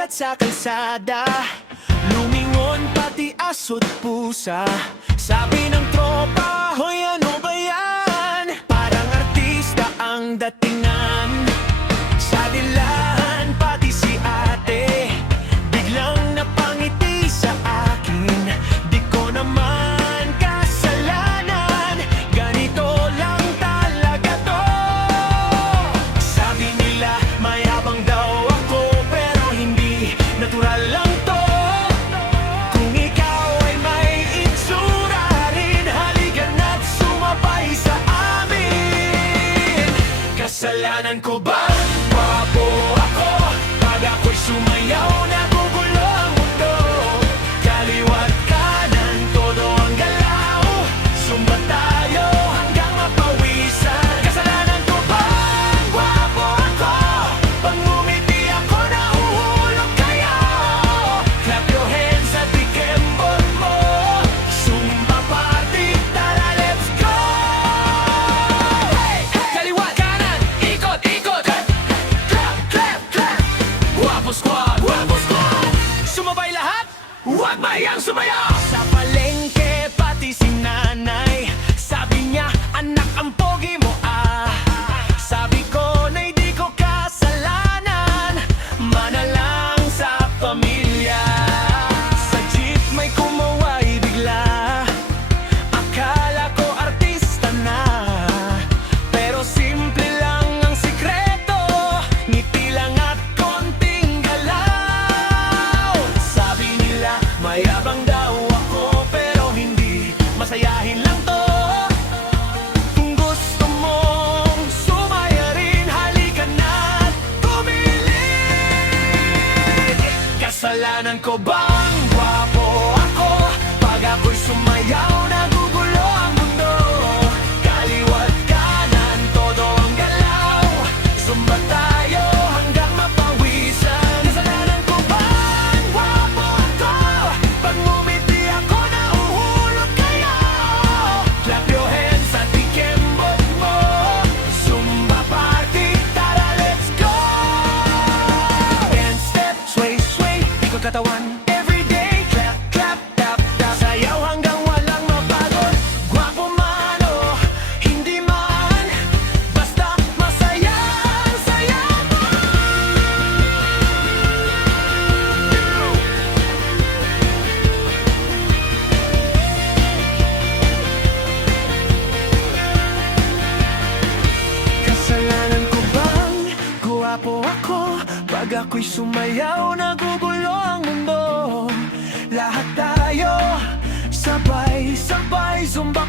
naglalakad sa kalsada, lumingon pati aso't pusa. Sabi ng tropa, hoy ano ba yan? Parang artista ang datingan. Sa dilahan pati si ate biglang napangiti sa akin. Di ko naman kasalanan, ganito lang talaga to. Sabi nila mayabang daw ako, pero hindi, natural lang to. Kung ikaw ay may itsura rin, halika na't sumabay sa amin. Kasalanan ko ba? Gwapo ako, pag ako'y sumayaw, nagugulo ang mundo. Kaliwa't kanan, todo ang galaw, sumba tayo hanggang mapawisan. Kasalanan ko ba? Gwapo ako, pag ngumiti ako, nahuhulog kayo. Clap your hands at ikembot mo, sumba party, tara let's go. Hey! Kaliwa't kanan, ikot, ikot, clap, clap, clap. Gwapo squad, gwapo squad. Sumabay lahat, huwag mayang sumayaw. Sa palengke, pati si nanay, sabi niya, anak ang pogi mo ah. Sabi ko na hindi ko kasalanan, manalang sa pamilya. Sa jeep may kumaway bigla, akala ko artista na. Pero simple lang ang sikreto, ngiti lang at konting galaw. Sabi nila mayabang daw ako, pero hindi, masayahin lang to. Kung gusto mong sumaya rin, halika na't tumilig. Kasalanan ko bang gwapo ako, pag ako'y sumayaw, nagugulo ang mundo. Kaliwa't kanan, todo ang galaw, sumba tayo hanggang mapawisan. Kasalanan ko bang gwapo ako, pag ngumiti ako, nahuhulog kayo. Clap your hands at ikembot mo, sumba party, tara let's go. Dance step, sway, sway, ikot katawan, everyday, clap, clap, tap, tap. Sayaw hanggang walang mapagod, gwapo man o hindi man, basta masaya ang saya mo. Kasalanan ko bang gwapo ako, pag ako'y sumayaw, nagugulo ang mundo. Lahat tayo sabay-sabay zumba